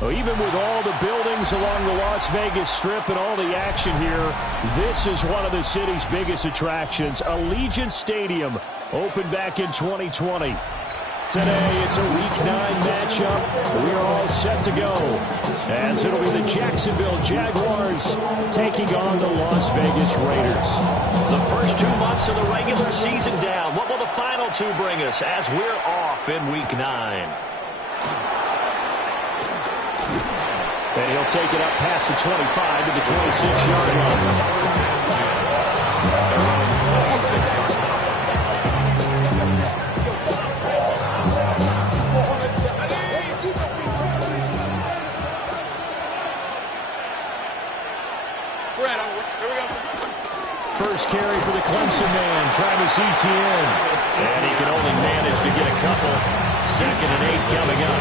Well, even with all the buildings along the Las Vegas Strip and all the action here, this is one of the city's biggest attractions. Allegiant Stadium opened back in 2020. Today, it's a Week 9 matchup. We are all set to go, as it'll be the Jacksonville Jaguars taking on the Las Vegas Raiders. The first 2 months of the regular season down. What will the final 2 bring us as we're off in Week 9? And he'll take it up past the 25 to the 26-yard line. First carry for the Clemson man, Travis Etienne. And he can only manage to get a couple. 2nd and 8 coming up.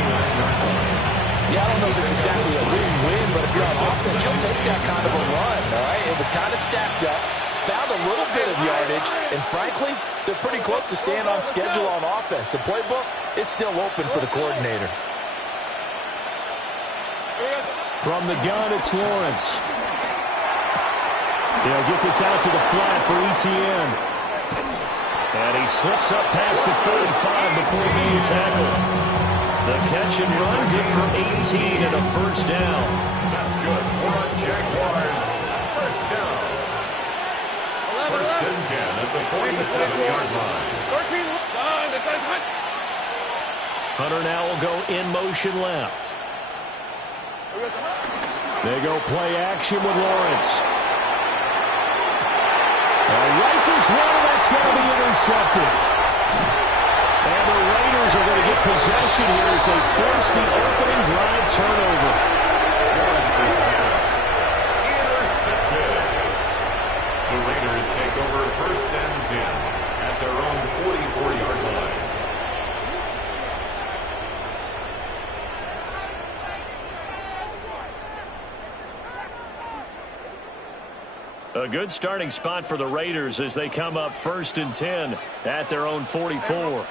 Yeah, I don't know if it's exactly a win-win, but if you're on offense, you'll take that kind of a run, all right? It was kind of stacked up, found a little bit of yardage, and frankly, they're pretty close to staying on schedule on offense. The playbook is still open for the coordinator. From the gun, it's Lawrence. They'll get this out to the flat for Etienne. And he slips up past the 45 before being tackled. The catch and run, good for 18 and a first down. That's good for Jaguars. First down. 1st and 10 at the 47-yard line. 13. Hunter now will go in motion left. They go play action with Lawrence. Rifles one, and that's going to be intercepted. And the Raiders are going to get possession here as they force the opening drive turnover. Lawrence's pass intercepted. The Raiders take over 1st and 10 at their own 44-yard line. A good starting spot for the Raiders as they come up 1st and 10 at their own 44.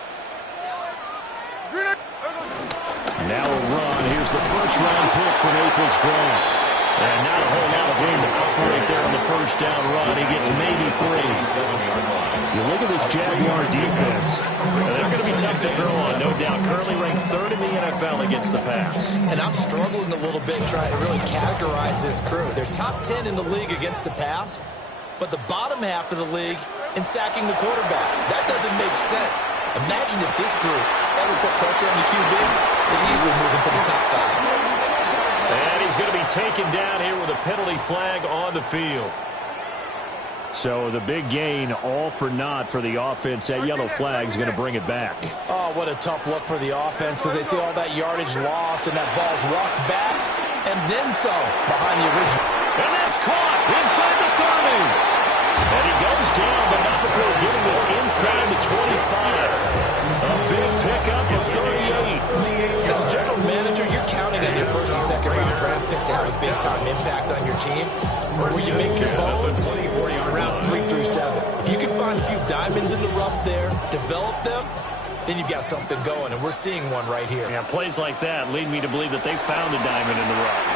Now a run. Here's the first-round pick from April's draft. And not a whole lot of room to operate there on the first down run. He gets maybe 3. You look at this Jaguar defense. They're going to be tough to throw on, no doubt. Currently ranked 3rd in the NFL against the pass. And I'm struggling a little bit trying to really categorize this crew. They're top 10 in the league against the pass, but the bottom half of the league in sacking the quarterback. That doesn't make sense. Imagine if this group ever put pressure on the QB, they'd easily move into the top 5. And he's going to be taken down here with a penalty flag on the field. So the big gain, all for naught for the offense. That yellow flag is going to bring it back. Oh, what a tough look for the offense because they see all that yardage lost and that ball's walked back and then some behind the original. And that's caught inside the 30. And he goes down, but not before getting this inside the 25. A big pickup of 38. As a general manager, you're counting on your 1st and 2nd round draft picks to have a big-time impact on your team. Where you make your bones, rounds 3 through 7. If you can find a few diamonds in the rough there, develop them, then you've got something going, and we're seeing one right here. Yeah, plays like that lead me to believe that they found a diamond in the rough.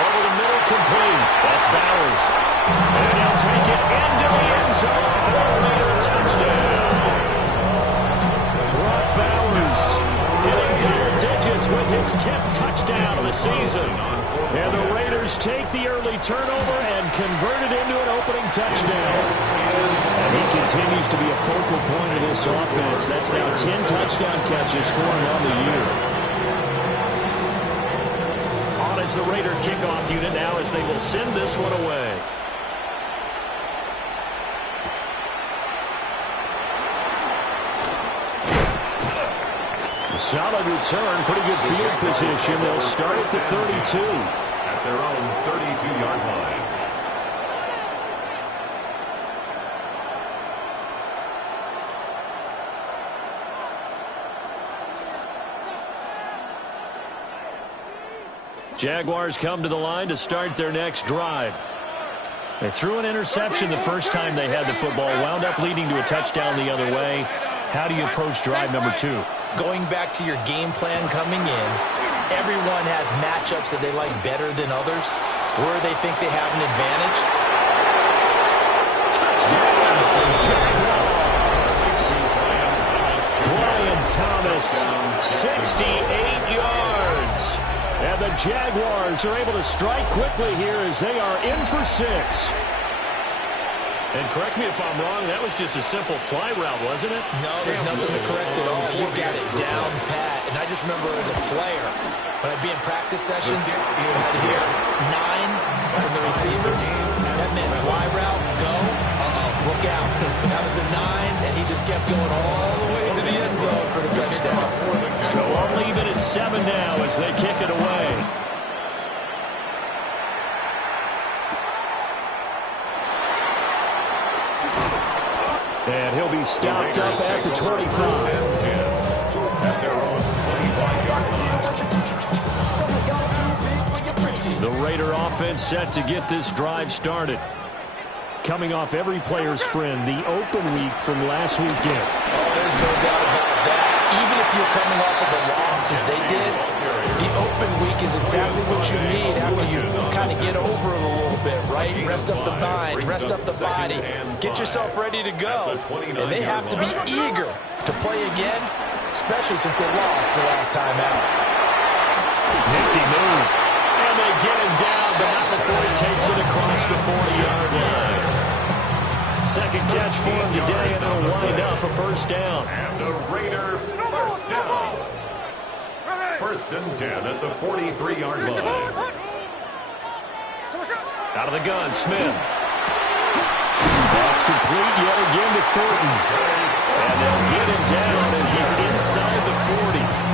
Over the middle, complete. That's Bowers. And he'll take it into the end zone for a Raider touchdown. Brock Bowers hitting double digits with his 10th touchdown of the season. And the Raiders take the early turnover and convert it into an opening touchdown. And he continues to be a focal point of this offense. That's now 10 touchdown catches for him on the year. On is the Raider kickoff unit now as they will send this one away. A solid return, pretty good field position. They'll start at the 32. At their own 32-yard line. Jaguars come to the line to start their next drive. They threw an interception the first time they had the football, wound up leading to a touchdown the other way. How do you approach drive number 2? Going back to your game plan coming in, Everyone has matchups that they like better than others, where they think they have an advantage. Touchdown! Jaguars! Brian Thomas, 68 yards. And the Jaguars are able to strike quickly here as they are in for 6. And correct me if I'm wrong, that was just a simple fly route, wasn't it? No, there's nothing to correct at all. You got it down pat. And I just remember as a player, when I'd be in practice sessions, and I'd hear 9 from the receivers, that meant fly route, go, look out. That was the 9, and he just kept going all the way to the end zone for the touchdown. So only even at 7 now as they kick it away. And he'll be stopped up at the 25. The Raider offense set to get this drive started. Coming off every player's friend, the open week from last weekend. Oh, there's no doubt about that. Even if you're coming off of a loss as they did, the open week is exactly what you need after you kind of get over it a little bit, right? Rest up the mind, rest up the body, get yourself ready to go. And they have to be eager to play again, especially since they lost the last time out. Nifty move. And they get him down, but not before he takes it across the 40-yard line. Second catch for him today, and it'll wind up a first down. And the Raider first down. First and 10 at the 43-yard line. Out of the gun, Smith. That's complete yet again to Thornton. And they'll get him down as he's inside the 40.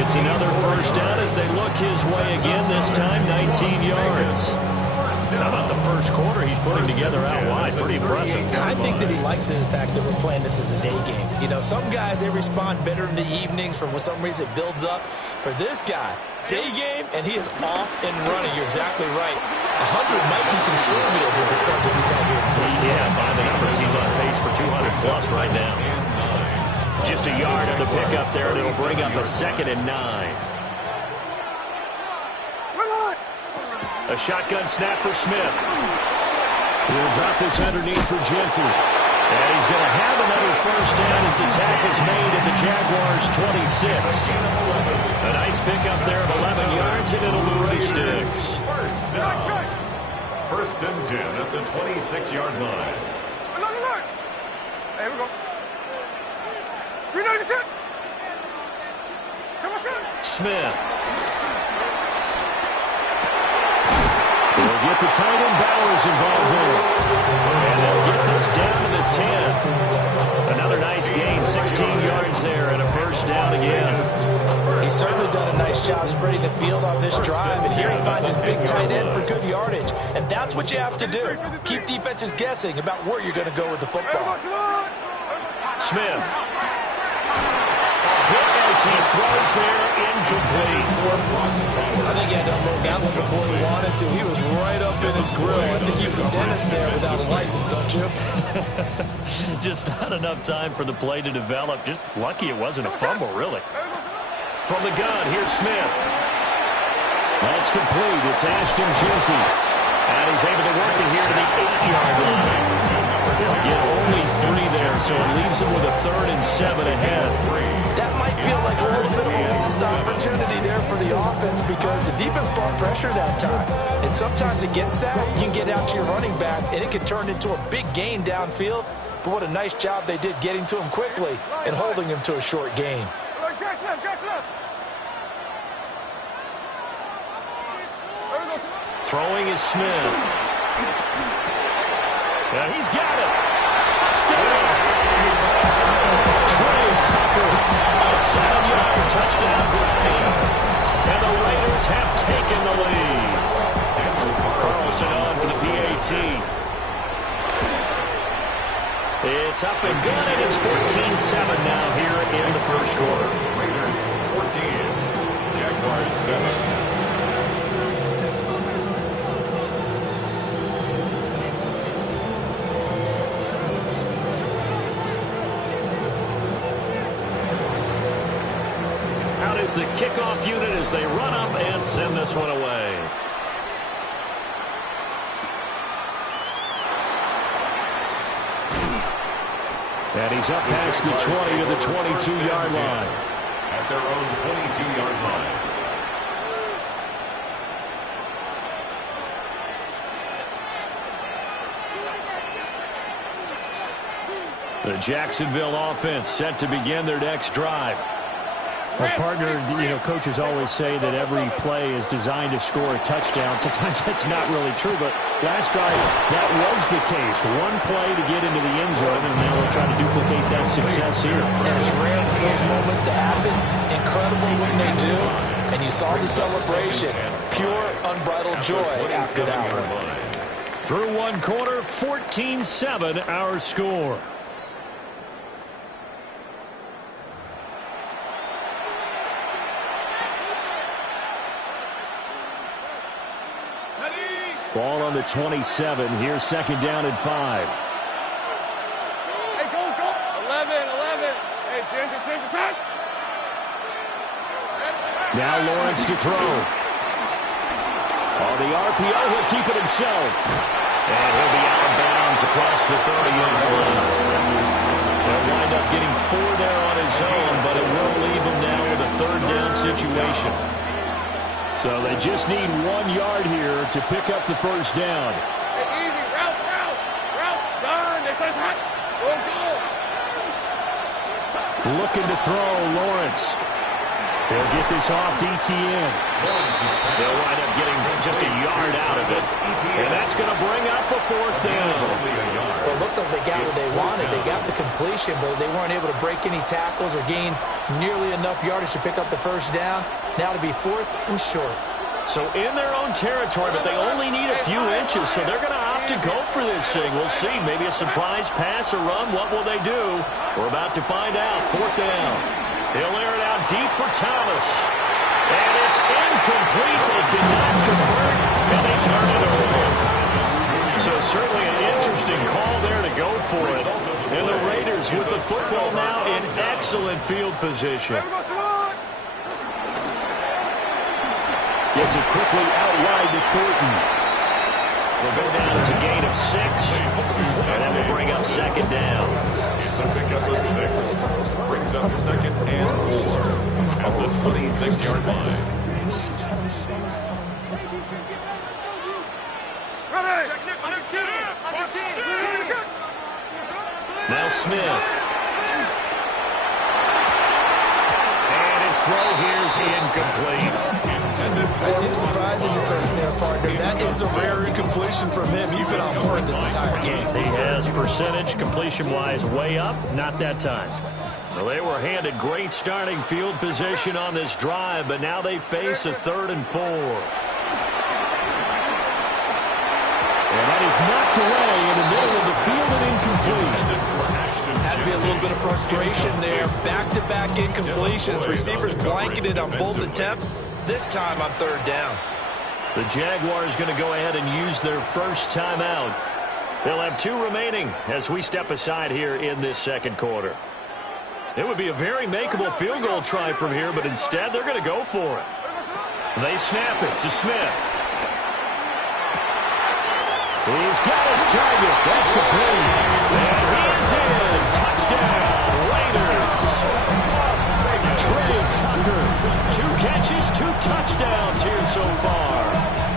It's another first down as they look his way again, this time 19 yards. How about the first quarter he's putting together out wide? Pretty impressive. I think that he likes the fact that we're playing this as a day game. You know, some guys, they respond better in the evenings. For some reason, it builds up. For this guy, day game, and he is off and running. You're exactly right. 100 might be conservative with the start that he's had here in the first quarter. Yeah, by the numbers, he's on pace for 200-plus right now. Just a yard on the pickup there, and it'll bring up a 2nd and 9. A shotgun snap for Smith. He'll drop this underneath for Genty. And he's going to have another first down as the tackle's made at the Jaguars' 26. A nice pickup there of 11 yards, and it'll move the sticks. First down. First and 10 at the 26-yard line. Here we go. Smith. They'll get the tight end Bowers involved here. And they'll get this down to the 10. Another nice gain, 16 yards there, and a first down again. He's certainly done a nice job spreading the field on this drive, and here he finds his big tight end for good yardage. And that's what you have to do. Keep defenses guessing about where you're going to go with the football. Smith. As he throws there, incomplete. I think he had to unload that one before he wanted to. He was right up in his grill. I think he was a dentist there without a license, don't you? Just not enough time for the play to develop. Just lucky it wasn't a fumble, really. From the gun, here's Smith. That's complete. It's Ashton Genty. And he's able to work it here to the 8-yard line. They'll get only 3 there, so it leaves them with a 3rd and 7 ahead. That might feel like a little bit of a lost opportunity there for the offense because the defense brought pressure that time. And sometimes against that, you can get out to your running back, and it can turn into a big gain downfield. But what a nice job they did getting to him quickly and holding him to a short gain. Throwing is Smith. And he's got it. Touchdown. Trey Tucker. A 7-yard touchdown grab. And the Raiders have taken the lead. Carlson on for the PAT. It's up and good, and it's 14-7 now here in the first quarter. Raiders 14. Jaguars 7. is the kickoff unit as they run up and send this one away. And he's up past the 20 to the 22-yard line. At their own 22-yard line. The Jacksonville offense set to begin their next drive. Well, partner, coaches always say that every play is designed to score a touchdown. Sometimes that's not really true, but last drive, that was the case. One play to get into the end zone, and now we'll try to duplicate that success here. And it's rare for those moments to happen. Incredible when they do. And you saw the celebration. Pure, unbridled joy after that one. Through one quarter, 14-7 our score. Ball on the 27. Here's second down and 5. Hey, go. 11. Hey, Ginger, touch. Now Lawrence to throw. On the RPO, he'll keep it himself. And he'll be out of bounds across the 30-yard line. They'll wind up getting 4 there on his own, but it will leave him now with a third down situation. So they just need 1 yard here to pick up the first down. Hey, easy. Route. Done. They say hot. Go. Looking to throw, Lawrence. He'll get this off to Etienne. They'll wind up getting just a yard out of it. And that's going to bring up a fourth down. Well, it looks like they got what they wanted. They got the completion, but they weren't able to break any tackles or gain nearly enough yardage to pick up the first down. Now to be 4th and short. So in their own territory, but they only need a few inches, so they're going to opt to go for this thing. We'll see. Maybe a surprise pass or run. What will they do? We're about to find out. 4th down. He'll air it out deep for Thomas. And it's incomplete. They cannot convert, and they turn it over. So certainly an interesting call there to go for it. And the Raiders with the football now in excellent field position. Gets it quickly out wide to Thornton. Will go down as a gain of 6. And that will bring up second down. It's a pickup of 6. Brings up second and 4 at the 26-yard line. Now Smith. And his throw here is incomplete. I see the surprise in your face there, partner. That is a rare incompletion from him. He's been on point this entire game. He has percentage completion-wise way up. Not that time. Well, they were handed great starting field position on this drive, but now they face a 3rd and 4. And that is knocked away in the middle of the field and incomplete. Had to be a little bit of frustration there. Back-to-back incompletions. Receivers blanketed on both attempts. This time on 3rd down. The Jaguars going to go ahead and use their first timeout. They'll have 2 remaining as we step aside here in this second quarter. It would be a very makeable field goal try from here, but instead they're going to go for it. They snap it to Smith. He's got his target. That's complete. And he is in. Touchdown, Raiders. Trey Tucker. 2 catches, 2 touchdowns here so far.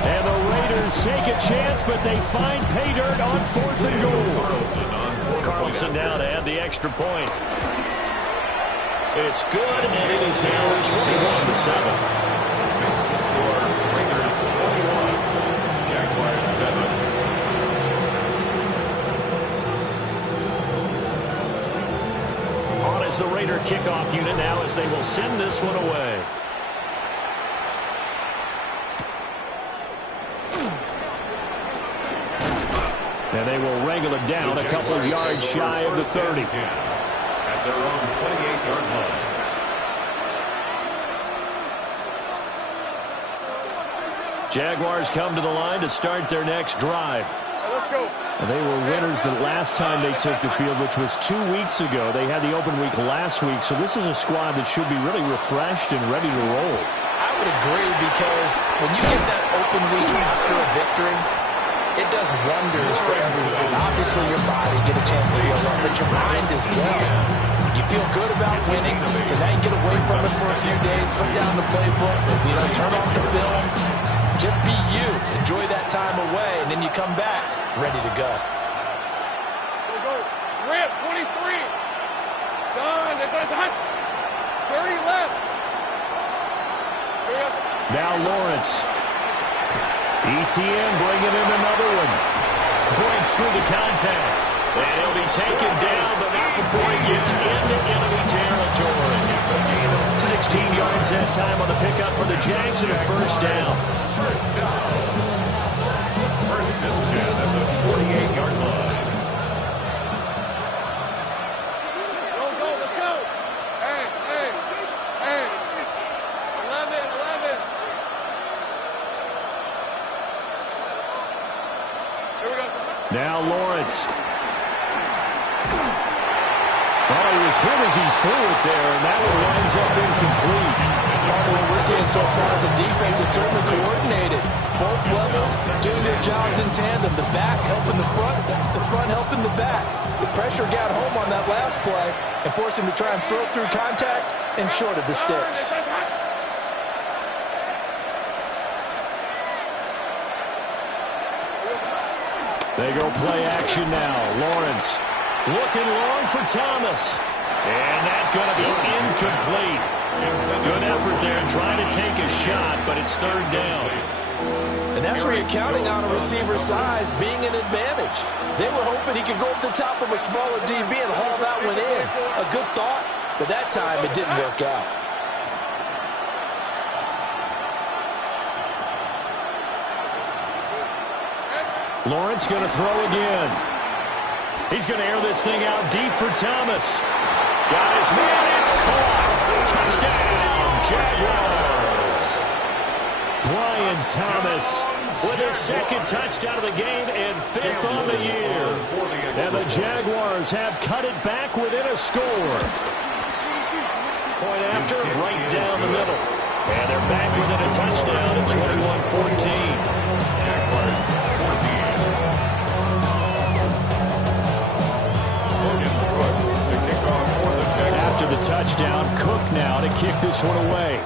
And the Raiders take a chance, but they find pay dirt on 4th and goal. Carlson now to add the extra point. It's good, and it is now 21-7. Makes the score Raiders 21, Jaguars 7. On is the Raider kickoff unit now as they will send this one away. And they will wrangle it down a couple of yards shy of the 30. At their own 28-yard line. Jaguars come to the line to start their next drive. Let's go. They were winners the last time they took the field, which was 2 weeks ago. They had the open week last week, so this is a squad that should be really refreshed and ready to roll. I would agree, because when you get that open week after a victory, it does wonders for everyone. Obviously, your body get a chance to heal up, but your mind as well. You feel good about winning, so now you get away from it for a few days, put down the playbook, turn off the film. Just be you. Enjoy that time away, and then you come back ready to go. Go. Rip, 23. Son, there's 30 left. Now Lawrence. ETN bringing in another one. Breaks through the contact. And he'll be taken down, but not before he gets into enemy territory. 16 yards that time on the pickup for the Jags and a first down. First down. First and 10 at the 48-yard line. Go, let's go. Hey. 11. Here we go. Now Lawrence. Well, he was hit as he threw it there, and that one winds up incomplete. What we're seeing so far as a defense is certainly coordinated. Both levels doing their jobs in tandem. The back helping the front helping the back. The pressure got home on that last play and forced him to try and throw through contact and short of the sticks. They go play action now. Lawrence. Looking long for Thomas. And that's going to be incomplete. Good effort there trying to take a shot, but it's third down. And that's where you're counting on a receiver's size being an advantage. They were hoping he could go up the top of a smaller DB and haul that one in. A good thought, but that time it didn't work out. Lawrence going to throw again. He's going to air this thing out deep for Thomas. Got his man. It's caught. Touchdown, Jaguars. Brian Thomas with his second touchdown of the game and fifth on the year. And the Jaguars have cut it back within a score. Point after, right down the middle. And they're back within a touchdown at 21-14. Jaguars 14. After the touchdown, Cook now to kick this one away.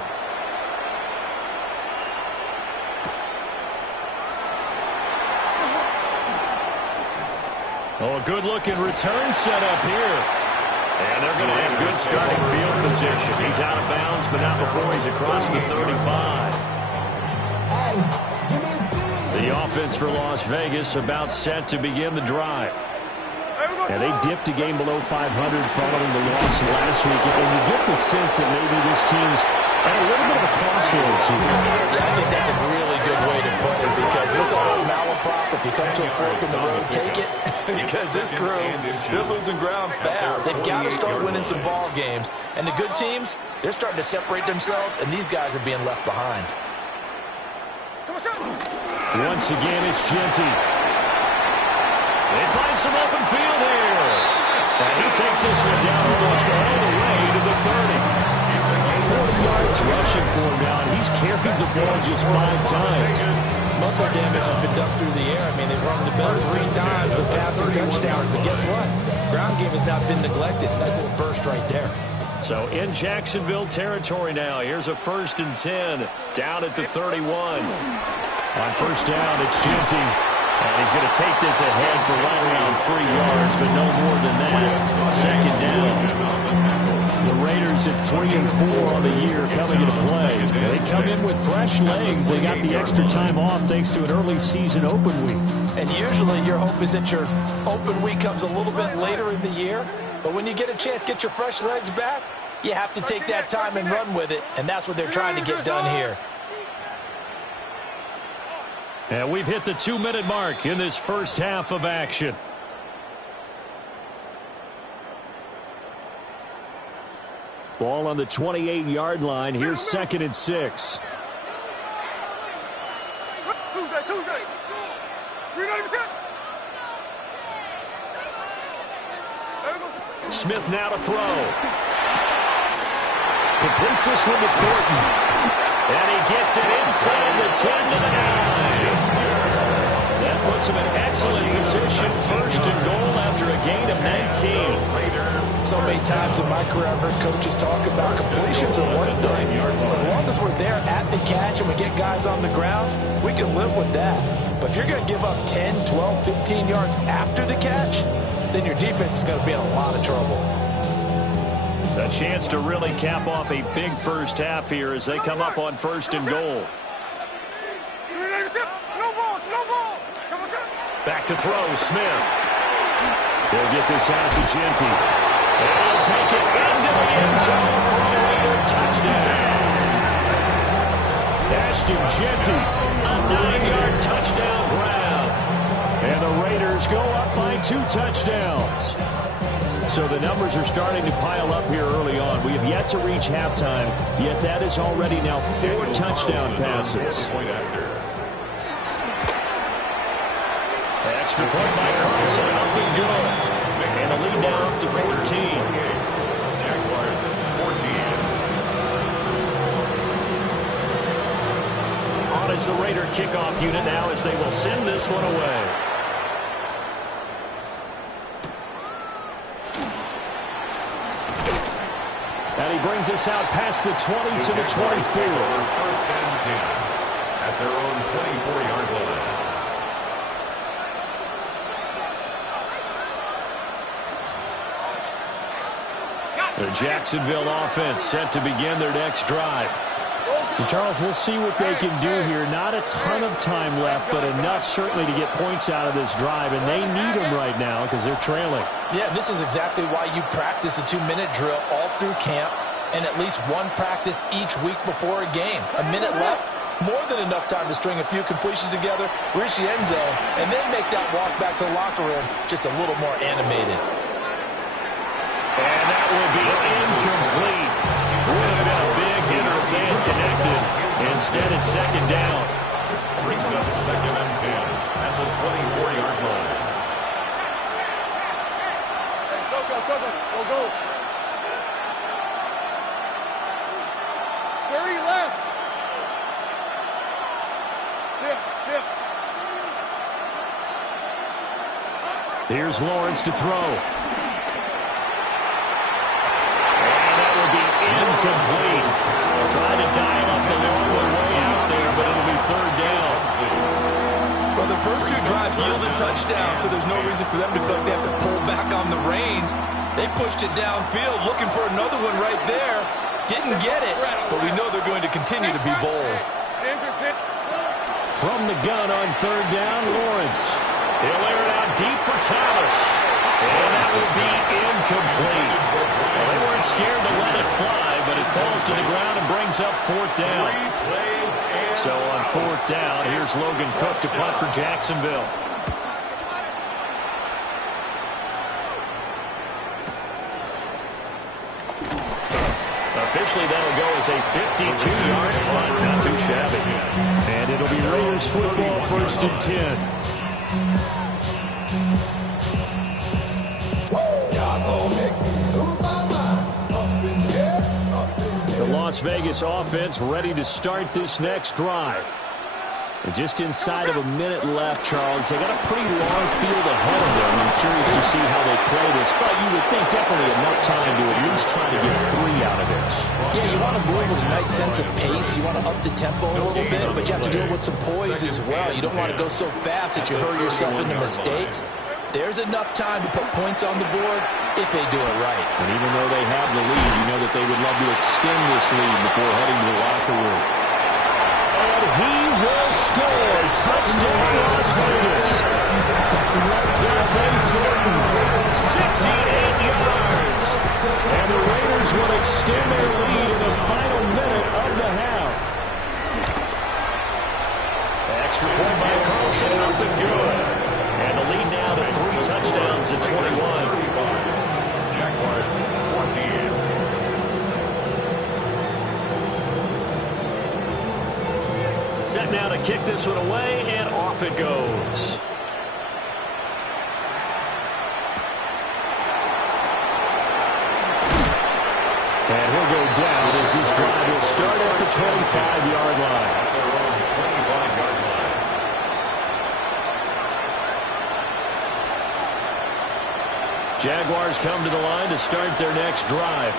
Oh, a good-looking return set up here. And they're going to have good starting field position. He's out of bounds, but not before he's across the 35. The offense for Las Vegas about set to begin the drive. And they dipped a game below 500 following the loss last week. And you get the sense that maybe this team's at a little bit of a crossroads here. Yeah, I think that's a really good way to put it, because what's that old malaprop? If you come to a fork in the road, take it. Because this crew, they're losing ground fast. They've got to start winning some ball games. And the good teams, they're starting to separate themselves, and these guys are being left behind. Once again, it's Genty. They find some open field here. And he takes this one down almost all the way to the 30. 40 yards rushing for him now, and he's carried the ball just 5 times. Muscle damage has been done through the air. I mean, they've rung the bell 3 times with passing touchdowns, but guess what? Ground game has not been neglected. Nice little burst right there. So in Jacksonville territory now. Here's a 1st and 10 down at the 31. On first down, it's Genty. And he's going to take this ahead for right around 3 yards, but no more than that. Second down. The Raiders at 3 and 4 on the year coming into play. They come in with fresh legs. They got the extra time off thanks to an early season open week. And usually your hope is that your open week comes a little bit later in the year. But when you get a chance to get your fresh legs back, you have to take that time and run with it. And that's what they're trying to get done here. And we've hit the 2-minute mark in this first half of action. Ball on the 28-yard line. Here's 2nd and 6. Tuesday. 390%. Smith now to throw. Completes this one to Thornton. And he gets it inside the 10 to the 9. That puts him in excellent position. First and goal after a gain of 19. So many times in my career I've heard coaches talk about completions are one thing. As long as we're there at the catch and we get guys on the ground, we can live with that. But if you're going to give up 10, 12, 15 yards after the catch, then your defense is going to be in a lot of trouble. A chance to really cap off a big first half here as they come up on first and goal. Back to throw, Smith. They'll get this out to Jeanty. And he'll take it into the end zone for a Raider touchdown. Ashton Jeanty. A 9-yard touchdown grab. And the Raiders go up by 2 touchdowns. So the numbers are starting to pile up here early on. We have yet to reach halftime, yet that is already now 4 touchdown passes. Extra point by Carlson, up and good. And the lead now up to 14. Jaguars 14. On is the Raider kickoff unit now as they will send this one away. And he brings us out past the 20 to the 24. First and 10 at their own 24-yard line. The Jacksonville offense set to begin their next drive. And Charles, we'll see what they can do here. Not a ton of time left, but enough certainly to get points out of this drive, and they need them right now because they're trailing. Yeah, this is exactly why you practice a 2-minute drill all through camp and at least one practice each week before a game. A minute left, more than enough time to string a few completions together, reach the end zone, and then make that walk back to the locker room just a little more animated. And that will be incomplete. Would have been a big hitter if they had connected. Instead, it's second down. Brings up second and 10 at the 24-yard line. Go. 30 left. Tip. Here's Lawrence to throw. Incomplete. Trying to dial up the long way out there, but it'll be third down. Well, the first 2 drives yielded touchdowns, so there's no reason for them to feel like they have to pull back on the reins. They pushed it downfield, looking for another one right there. Didn't get it, but we know they're going to continue to be bold. From the gun on third down, Lawrence. He'll air it out deep for Thomas. And that will be incomplete. Well, they weren't scared to let it fly, but it falls to the ground and brings up fourth down. So on fourth down, here's Logan Cook to punt for Jacksonville. Officially, that'll go as a 52-yard punt. Not too shabby. And it'll be Raiders football, first and 10. The Las Vegas offense ready to start this next drive. And just inside of a minute left, Charles. They got a pretty long field ahead of them. I'm curious to see how they play this, but you would think definitely enough time to at least try to get 3 out of this. Yeah, you want to move with a nice sense of pace. You want to up the tempo a little bit, but you have to do it with some poise as well. You don't want to go so fast that you hurry yourself into mistakes. There's enough time to put points on the board if they do it right. And even though they have the lead, you know that they would love to extend this lead before heading to the locker room. And he will score. Touchdown, Las Vegas. Dante Thornton, 68 yards. and the Raiders will extend their lead in the final minute of the half. Extra point by Carlson, up and good. And the lead now to 3 touchdowns at 21. Jaguars 14. Set now to kick this one away, and off it goes. Jaguars come to the line to start their next drive.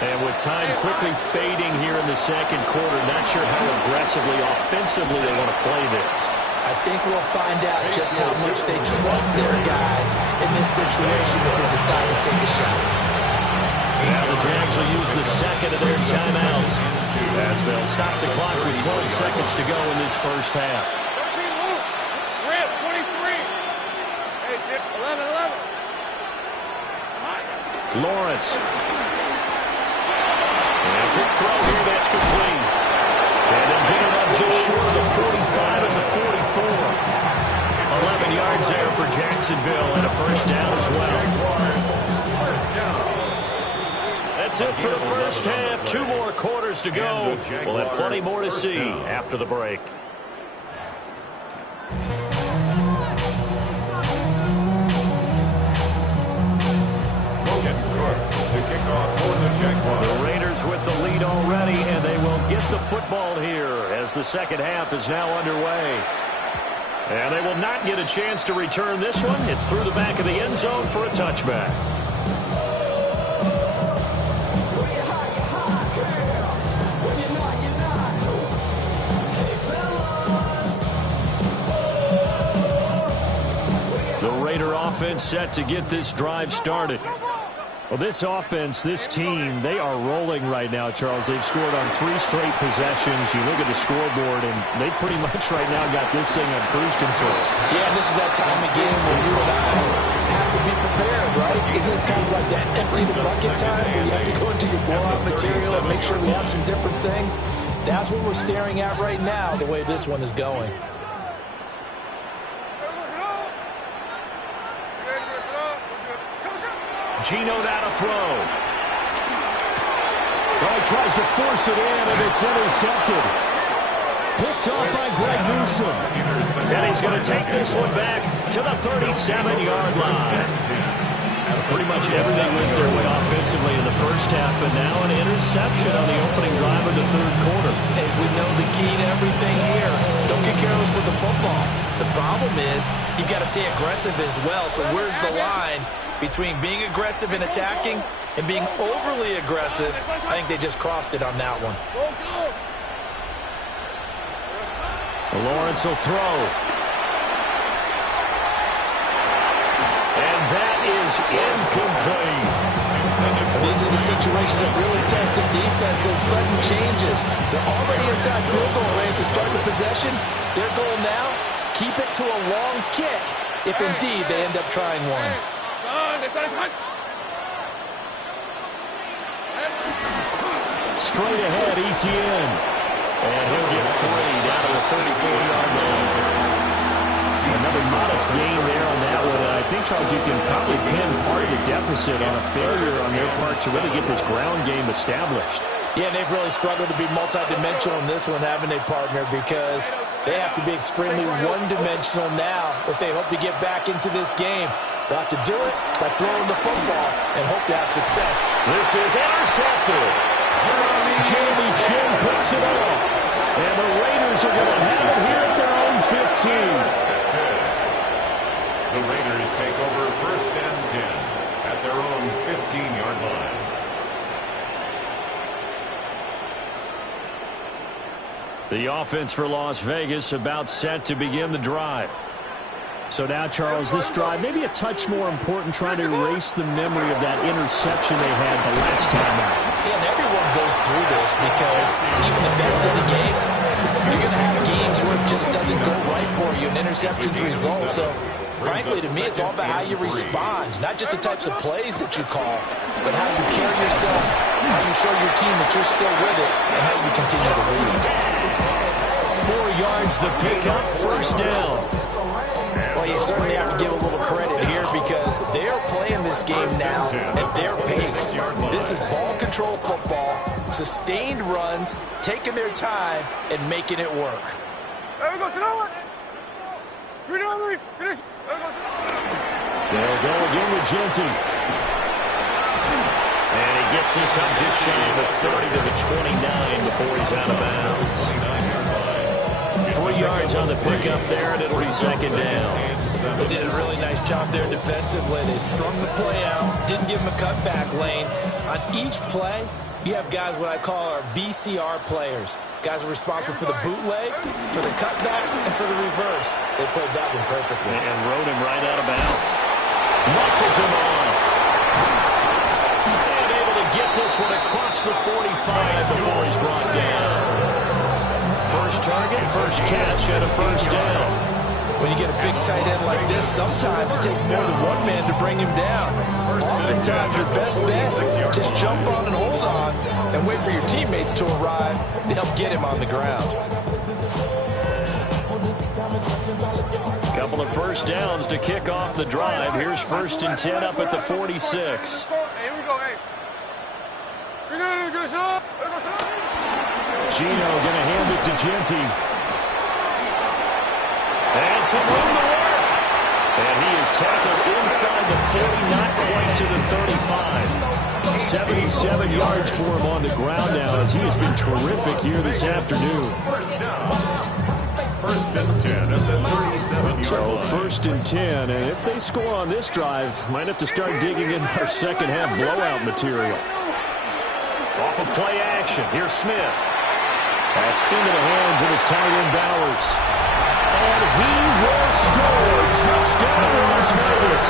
And with time quickly fading here in the second quarter, not sure how aggressively, offensively they want to play this. I think we'll find out just how much they trust their guys in this situation if they decide to take a shot. Now the Jags will use the second of their timeouts as they'll stop the clock with 12 seconds to go in this first half. 23. Hey, 11. Lawrence. And a quick throw here, that's complete. And they'll get it up just short of the 45 at the 44. 11 yards there for Jacksonville and a first down as well. That's it for the first half. 2 more quarters to go. We'll have plenty more to see after the break. The Raiders with the lead already, and they will get the football here as the second half is now underway. And they will not get a chance to return this one. It's through the back of the end zone for a touchback. The Raider offense set to get this drive started. Well, this offense, this team, they are rolling right now, Charles. They've scored on 3 straight possessions. You look at the scoreboard, and they pretty much right now got this thing on cruise control. Yeah, and this is that time again where you and I have to be prepared, right? Isn't this kind of like that empty the bucket time where you have to go into your blowout material and make sure we have some different things? That's what we're staring at right now, the way this one is going. Geno now to throw. Oh, he tries to force it in, and it's intercepted. Picked off by Greg Newsome. And he's going to take this one back to the 37-yard line. Pretty much everything went their way offensively in the first half, but now an interception on the opening drive of the third quarter. As we know, the key to everything here, don't get careless with the football. The problem is you've got to stay aggressive as well. So where's the line between being aggressive and attacking and being overly aggressive? I think they just crossed it on that one. Lawrence will throw. And that is incomplete. These are the situations that really test the defense, those sudden changes. They're already inside field goal range to start the possession. Their goal now, keep it to a long kick if indeed they end up trying one. Straight ahead, Etienne. And he'll get 3 down to the 34-yard line. Another modest gain there on that one. And I think, Charles, you can probably pin part of the deficit on a failure on their part to really get this ground game established. Yeah, they've really struggled to be multidimensional in this one, haven't they, partner? Because they have to be extremely one-dimensional now if they hope to get back into this game. They'll have to do it by throwing the football and hope to have success. This is intercepted. Jeremy Chinn picks it off. And the Raiders are going to have it here at their own 15. The Raiders take over first and 10 at their own 15-yard line. The offense for Las Vegas about set to begin the drive. So now, Charles, this drive maybe a touch more important, trying to erase the memory of that interception they had the last time out. Yeah, and everyone goes through this because even the best in the game, you're going to have games where it just doesn't go right for you, and interceptions result. So, frankly, to me, it's all about how you respond, not just the types of plays that you call, but how you carry yourself, how you show your team that you're still with it, and how you continue to lead. 4 yards the pickup, first down. Well, you certainly have to give a little credit here because they're playing this game now at their pace. This is ball control football, sustained runs, taking their time, and making it work. They'll go again with Genty. And he gets this up just shy of the 30 to the 29 before he's out of bounds. 3 yards on the pickup there, and it'll be second down. They did a really nice job there defensively. They strung the play out, didn't give him a cutback lane. On each play, you have guys what I call our BCR players. Guys are responsible for the bootleg, for the cutback, and for the reverse. They played that one perfectly. And rode him right out of bounds. Muscles him off. And able to get this one across the 45 before he's brought down. First target, first catch, and a first down. When you get a big tight end like this, sometimes it takes more than one man to bring him down. Oftentimes, your best bet, just jump on and hold on and wait for your teammates to arrive to help get him on the ground. Couple of first downs to kick off the drive. Here's 1st and 10 up at the 46. Hey, here we go, hey. We're gonna show. Gino going to hand it to Genty. And some room to work. And he is tackled inside the 40, not quite to the 35. 77 yards for him on the ground now, as he has been terrific here this afternoon. First down. 1st and 10 at the 37-yard So line. 1st and 10, and if they score on this drive, might have to start digging in our second half blowout material. Off of play action. Here's Smith. That's into the hands of his tight end Bowers. And he will score. Touchdown, Las Vegas.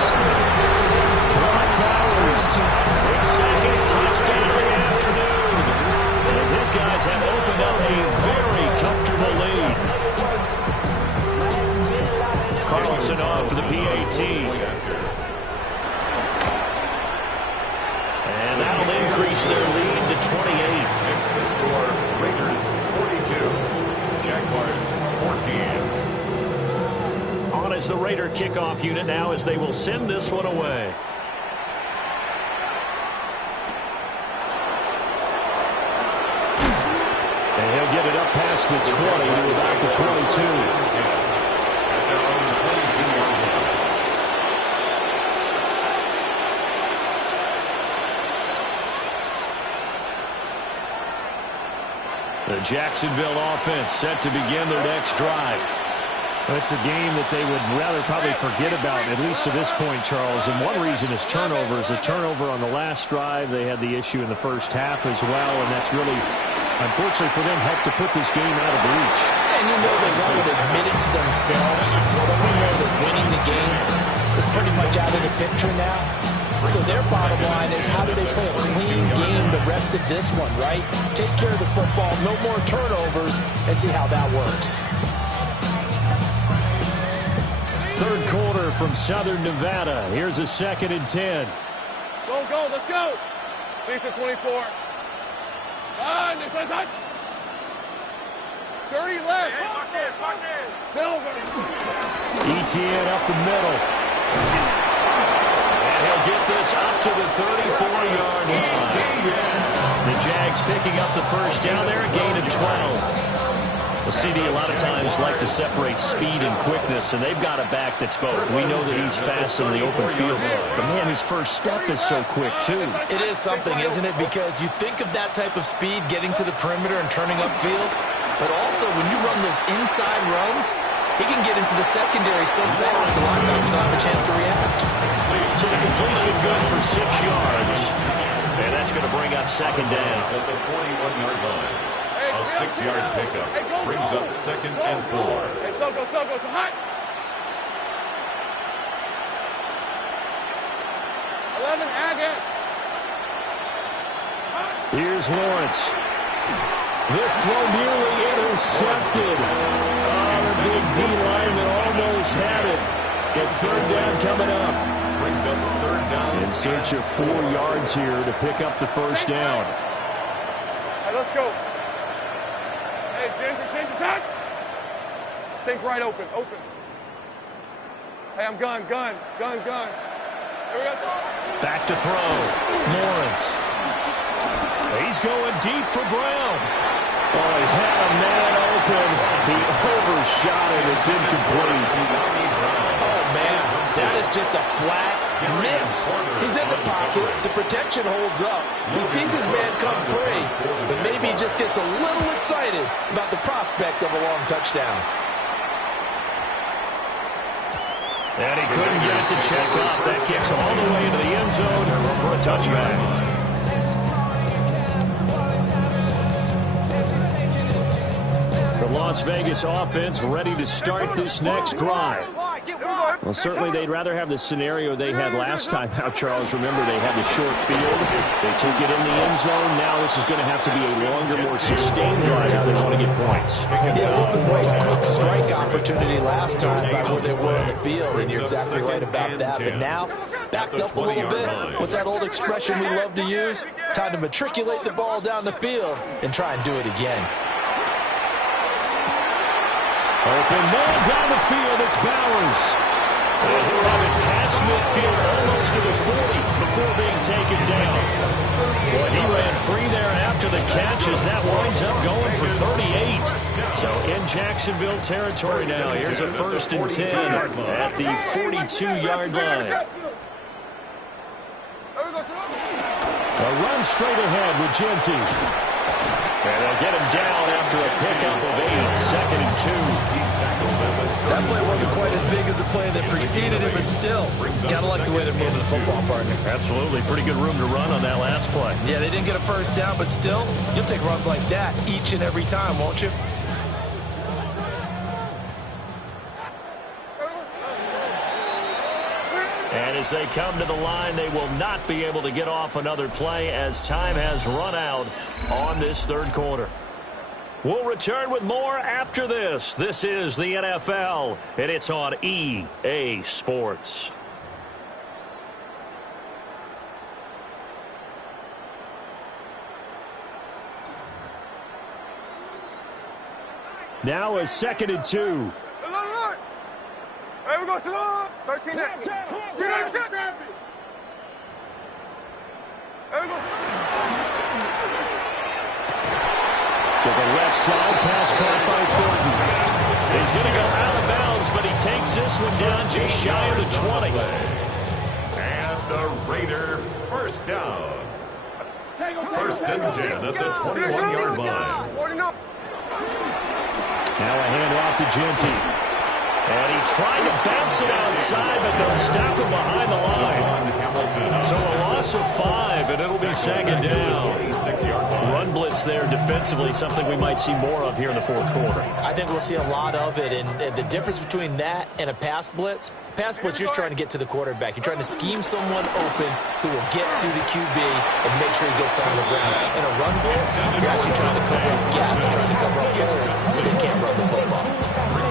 Brock Bowers. His second touchdown of the afternoon. As his guys have opened up a very comfortable lead. Carlson on for the PAT. And that'll increase their lead to 28. Makes the score Raiders 42, Jaguars 14. On as the Raider kickoff unit now as they will send this one away. And he'll get it up past the 20 to about the 22. At their own 22-yard line. The Jacksonville offense set to begin their next drive. It's a game that they would rather probably forget about, at least to this point, Charles. And one reason is turnovers. A turnover on the last drive. They had the issue in the first half as well, and that's really, unfortunately for them, helped to put this game out of reach. And you know they won't admit it to themselves, but we know that winning the game is pretty much out of the picture now. So their bottom line is, how do they play a clean game the rest of this one, right? Take care of the football, no more turnovers, and see how that works. Third quarter from Southern Nevada. Here's a 2nd and 10. Go, let's go. Lisa 24. This is hot. 30 left. Silver. ETN up the middle. And he'll get this up to the 34-yard line. The Jags picking up the first down there, a gain of 12. The CD a lot of times like to separate speed and quickness, and they've got a back that's both. We know that he's fast in the open field, but man, his first step is so quick too. It is something, isn't it? Because you think of that type of speed getting to the perimeter and turning upfield, but also when you run those inside runs, he can get into the secondary so fast the linebackers don't have a chance to react. So the completion good for 6 yards, and that's going to bring up second down. At the 41-yard line. A 6-yard pickup brings up 2nd and 4. Hey, so hot. 11, Agate. Here's Lawrence. This throw nearly intercepted. Oh, the big D lineman almost had it. Get 3rd down coming up. Brings up 3rd down. In search of 4 yards here to pick up the first down. Hey, let's go. Hey, Ginger, attack. Think right open. Hey, I'm gun. Here we go. Back to throw. Lawrence. He's going deep for Brown. Oh, he had a man open. He overshot it. It's incomplete. Oh, man, that is just a flat miss. He's in the pocket. The protection holds up. He sees his man come free, but maybe he just gets a little excited about the prospect of a long touchdown. And he couldn't get it to check up. That kicks all the way into the end zone for a touchback. The Las Vegas offense ready to start this next drive. Well, certainly they'd rather have the scenario they had last time out, Charles. Remember, they had the short field. They took it in the end zone. Now this is going to have to be a longer, more sustained drive if they want to get points. Yeah, a little bit more of a quick strike opportunity last time by where they were in the field, and you're exactly right about that. But now, backed up a little bit. What's that old expression we love to use? Time to matriculate the ball down the field and try and do it again. Open ball down the field. It's Bowers. And he'll have it past midfield almost to the 40 before being taken down. Boy, he ran free there after the catch as that winds up going for 38. So in Jacksonville territory now. Here's a 1st and 10 at the 42-yard line. A run straight ahead with Genty. And they'll get him down after a pickup of 8, 2nd and 2. That play wasn't quite as big as the play that preceded it, but still, gotta like the way they're moving the football, partner. Absolutely. Pretty good room to run on that last play. Yeah, they didn't get a first down, but still, you'll take runs like that each and every time, won't you? And as they come to the line, they will not be able to get off another play as time has run out on this third quarter. We'll return with more after this. This is the NFL, and it's on EA Sports. Now a 2nd and 2. Hey, we go slow. 13 net. To the left side, pass caught by Thornton. He's going to go out of bounds, but he takes this one down just shy of the 20. And the Raider first down. 1st and 10 at the 21-yard line. Now a handoff to Genty. And he tried to bounce it outside, but they'll stop him behind the line. So a loss of 5, and it'll be 2nd down. Run blitz there defensively, something we might see more of here in the 4th quarter. I think we'll see a lot of it, and the difference between that and a pass blitz, you're just trying to get to the quarterback. You're trying to scheme someone open who will get to the QB and make sure he gets on the ground. In a run blitz, you're actually trying to cover up gaps, trying to cover up holes so they can't run the football.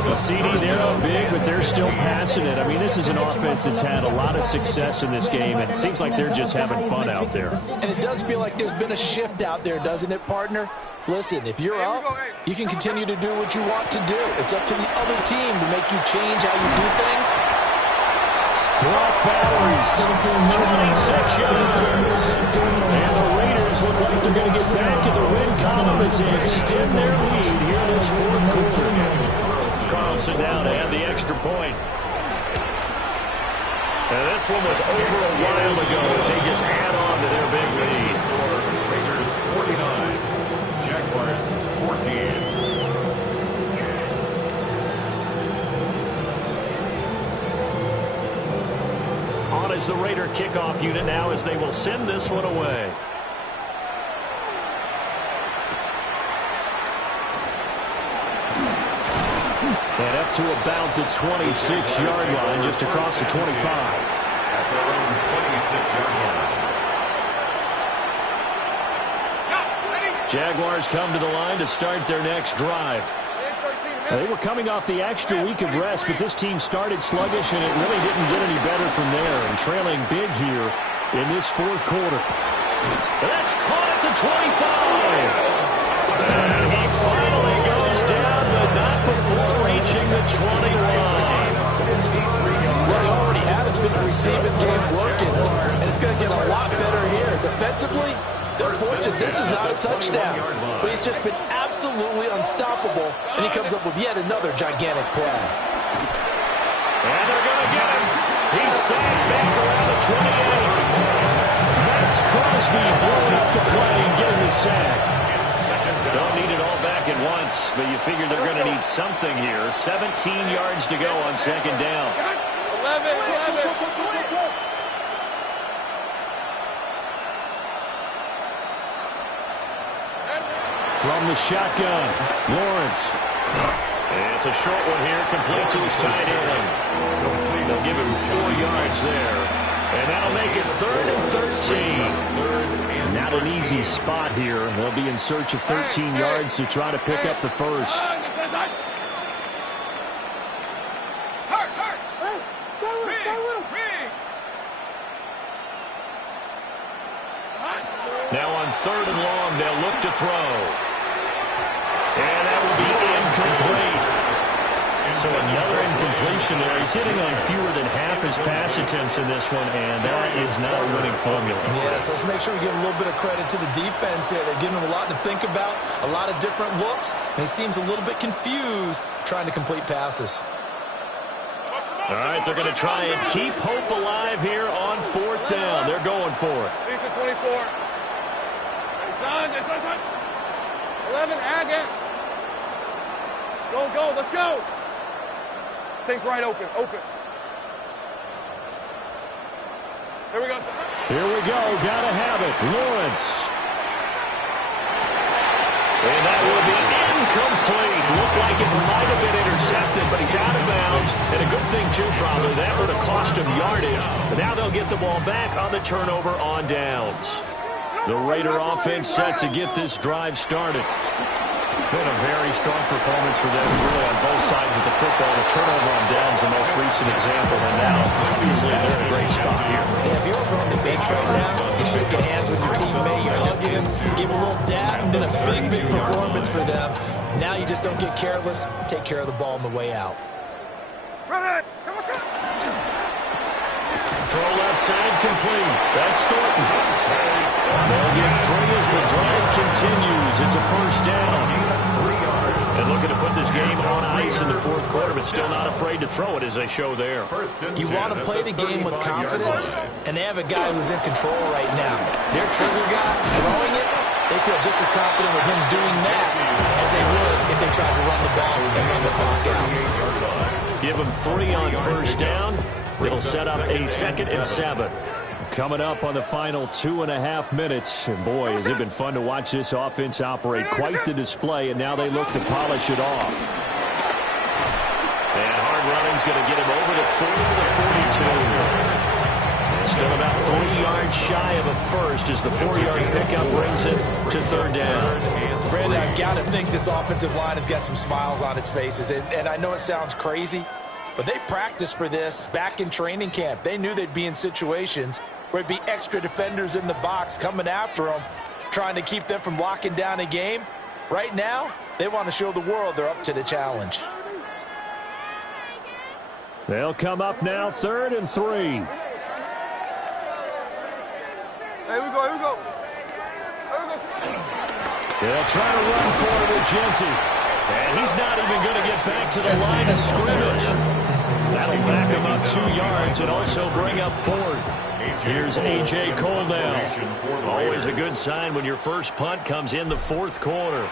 The CD, they're up big, but they're still passing it. I mean, this is an offense that's had a lot of success in this game, and it seems like they're just having fun out there. And it does feel like there's been a shift out there, doesn't it, partner? Listen, if you're up, you can continue to do what you want to do. It's up to the other team to make you change how you do things. Brock Bowers, 26 yards. And the Raiders look like they're going to get back in the win column as they extend their lead here in this 4th quarter. Carlson down to add the extra point. And this one was over a while ago as they just add on to their big lead. Raiders 49, Jaguars 14. On is the Raider kickoff unit now as they will send this one away. And up to about the 26-yard line, just across the 25. At their own 26-yard line. Jaguars come to the line to start their next drive. They were coming off the extra week of rest, but this team started sluggish, and it really didn't get any better from there. And trailing big here in this 4th quarter. That's caught at the 25. And he finally goes down, but not before reaching the 20 line. Well, he already has been a receiving game working, and it's going to get a lot better here. Defensively, they're fortunate this is not a touchdown, but he's just been absolutely unstoppable, and he comes up with yet another gigantic play. And they're going to get him. He's sacked back around the 28. Max Crosby blowing up the play and getting the sack. Don't need it all back at once, but you figure they're going to need something here. 17 yards to go on 2nd down. From the shotgun, Lawrence. It's a short one here, complete to his tight end. They'll give him 4 yards there. And that'll make it 3rd and 13. Not an easy spot here. They'll be in search of 13 yards to try to pick up the first. Now on 3rd and long, they'll look to throw. And that will be incomplete. So another incompletion there. He's hitting on fewer than half his pass attempts in this one, and that is not a winning formula. Yes, let's make sure we give a little bit of credit to the defense here. They're giving him a lot to think about, a lot of different looks, and he seems a little bit confused trying to complete passes. All right, they're going to try and keep hope alive here on 4th down. They're going for it. Lisa 24. Son. 11, again. Go, let's go. Think right, open. Here we go. Gotta have it. Lawrence. And that will be incomplete. Looked like it might have been intercepted, but he's out of bounds. And a good thing, too, probably. That would have cost him yardage. But now they'll get the ball back on the turnover on downs. The Raider offense set to get this drive started. Been a very strong performance for them, really, on both sides of the football. The turnover on downs, the most recent example, and now, obviously, they're in a great spot here. Yeah, if you were on the bench right now, you're shaking hands with your teammate, you're hugging him, give him a little dab, and then a big performance for them. Now you just don't get careless, take care of the ball on the way out. Throw left side complete. That's Thornton. They'll get 3 as the drive continues. It's a first down. And looking to put this game on ice in the 4th quarter, but still not afraid to throw it as they show there. You want to play the game with confidence, and they have a guy who's in control right now. Their trigger guy throwing it, they feel just as confident with him doing that as they would if they tried to run the ball and run the clock out. Give them 3 on first down. It'll set up a 2nd and 7. Coming up on the final 2.5 minutes. And boy, has it been fun to watch this offense operate. Quite the display, and now they look to polish it off. And hard running's going to get him over the 40 to the 42. Still about 3 yards shy of a first as the 4-yard pickup brings it to 3rd down. Brandon, I've got to think this offensive line has got some smiles on its faces. And I know it sounds crazy, but they practiced for this back in training camp. They knew they'd be in situations where it'd be extra defenders in the box coming after them, trying to keep them from locking down a game. Right now, they want to show the world they're up to the challenge. They'll come up now, 3rd and 3. Here we go. They'll try to run for it with Genty. And he's not even going to get back to the line of scrimmage. That'll back him up 2 yards and also bring up 4th. Here's A.J. Cole now. Always a good sign when your first punt comes in the 4th quarter.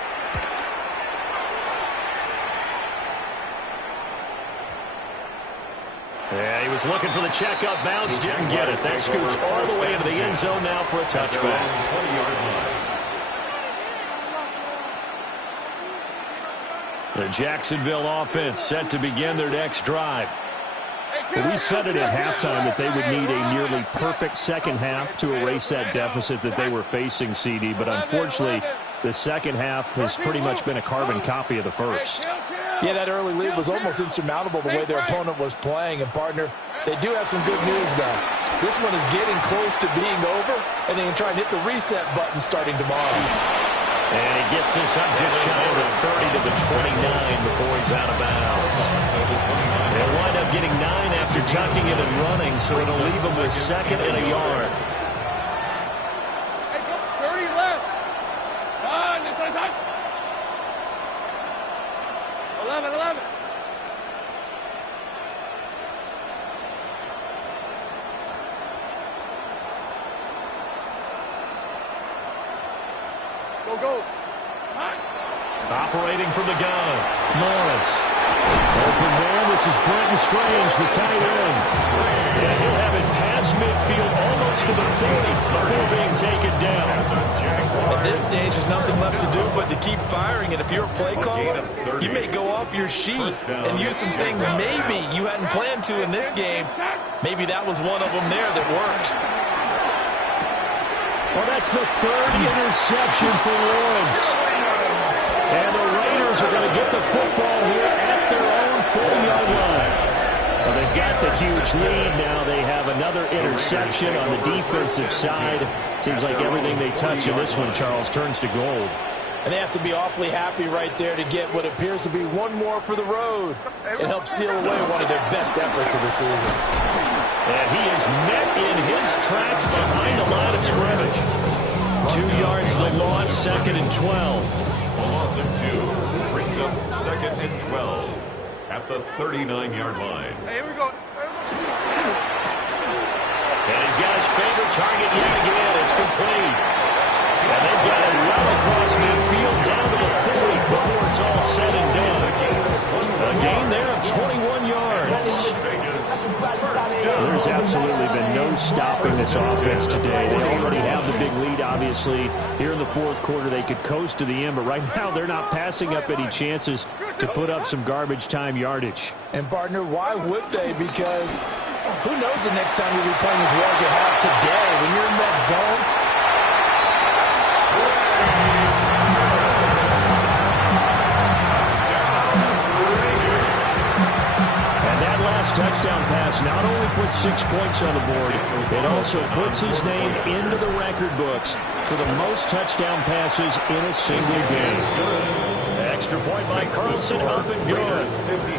Yeah, he was looking for the checkup bounce, didn't get it. That scoots all the way into the end zone now for a touchback. The Jacksonville offense set to begin their next drive. Well, we said it at halftime that they would need a nearly perfect second half to erase that deficit that they were facing, CD. But unfortunately, the second half has pretty much been a carbon copy of the first. Yeah, that early lead was almost insurmountable the way their opponent was playing. And, partner, they do have some good news, though. This one is getting close to being over, and they can try and hit the reset button starting tomorrow. And he gets this up just shy of the 30 to the 29 before he's out of bounds. They'll wind up getting 9 after tucking it and running, so it'll leave them with 2nd and a yard. 30 left. 11. Go. Operating from the gun, Lawrence. Open man, this is Brenton Strange, the tight end. And he'll have it past midfield, almost to the 40, before being taken down. At this stage, there's nothing left to do but to keep firing. And if you're a play caller, you may go off your sheet and use some things maybe you hadn't planned to in this game. Maybe that was one of them there that worked. Well, that's the third interception for Lawrence. And the Raiders are going to get the football here at their own 40-yard line. Well, they've got the huge lead. Now they have another interception on the defensive side. Seems like everything they touch in this one, Charles, turns to gold. And they have to be awfully happy right there to get what appears to be one more for the road. It helps seal away one of their best efforts of the season. And he is met in his tracks behind the line of scrimmage. 2 yards the loss, 2nd and 12. A loss of 2 brings up 2nd and 12 at the 39-yard line. Hey, here we go. And he's got his favorite target yet again. It's complete. And they've got it well across midfield down to the 40 before it's all said and done. A gain there of 21 yards. There's absolutely been no stopping this offense today. They already have the big lead, obviously. Here in the fourth quarter, they could coast to the end, but right now they're not passing up any chances to put up some garbage time yardage. And, partner, why would they? Because who knows the next time you'll be playing as well as you have today. When you're in that zone, touchdown pass not only puts 6 points on the board, it also puts his name into the record books for the most touchdown passes in a single game. Extra point by Carlson, up and good.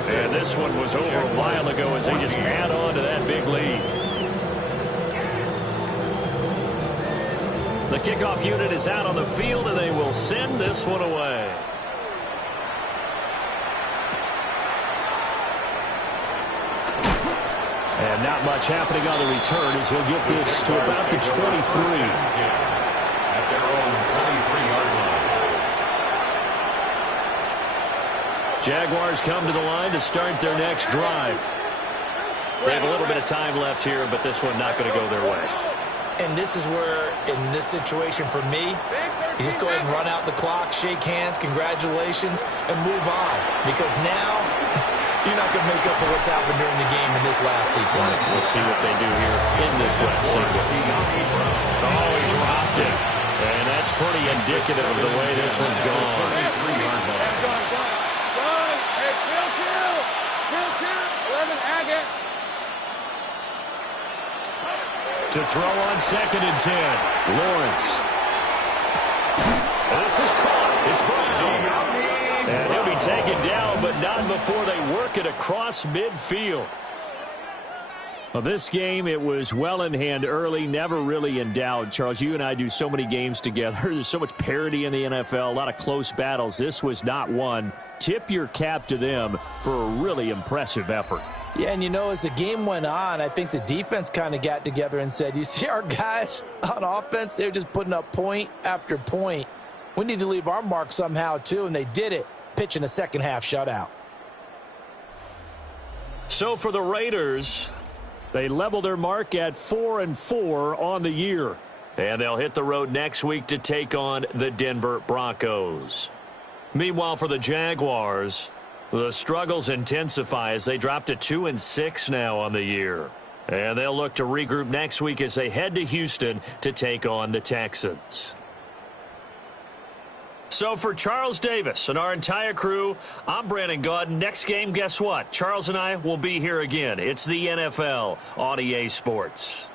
And this one was over a while ago as they just add on to that big lead. The kickoff unit is out on the field, and they will send this one away. And not much happening on the return as he'll get this to about the 23. At their own 23-yard line. Jaguars come to the line to start their next drive. They have a little bit of time left here, but this one not going to go their way. and this is where, in this situation for me, you just go ahead and run out the clock, shake hands, congratulations, and move on. Because now, you're not going to make up for what's happened during the game in this last sequence. We'll see what they do here in this last sequence. Oh, he dropped it. And that's pretty indicative of the way this one's gone. To throw on 2nd and 10. Lawrence. This is caught. It's Brown. And he'll be taken down, but not before they work it across midfield. Well, this game, it was well in hand early, never really in doubt. Charles, you and I do so many games together. There's so much parity in the NFL, a lot of close battles. This was not one. Tip your cap to them for a really impressive effort. Yeah, and you know, as the game went on, I think the defense kind of got together and said, you see our guys on offense, they're just putting up point after point. We need to leave our mark somehow, too, and they did it, pitching a second-half shutout. So for the Raiders, they level their mark at 4-4 on the year. And they'll hit the road next week to take on the Denver Broncos. Meanwhile, for the Jaguars, the struggles intensify as they drop to 2-6 now on the year. And they'll look to regroup next week as they head to Houston to take on the Texans. So for Charles Davis and our entire crew, I'm Brandon Gaudin. Next game, guess what? Charles and I will be here again. It's the NFL on EA Sports.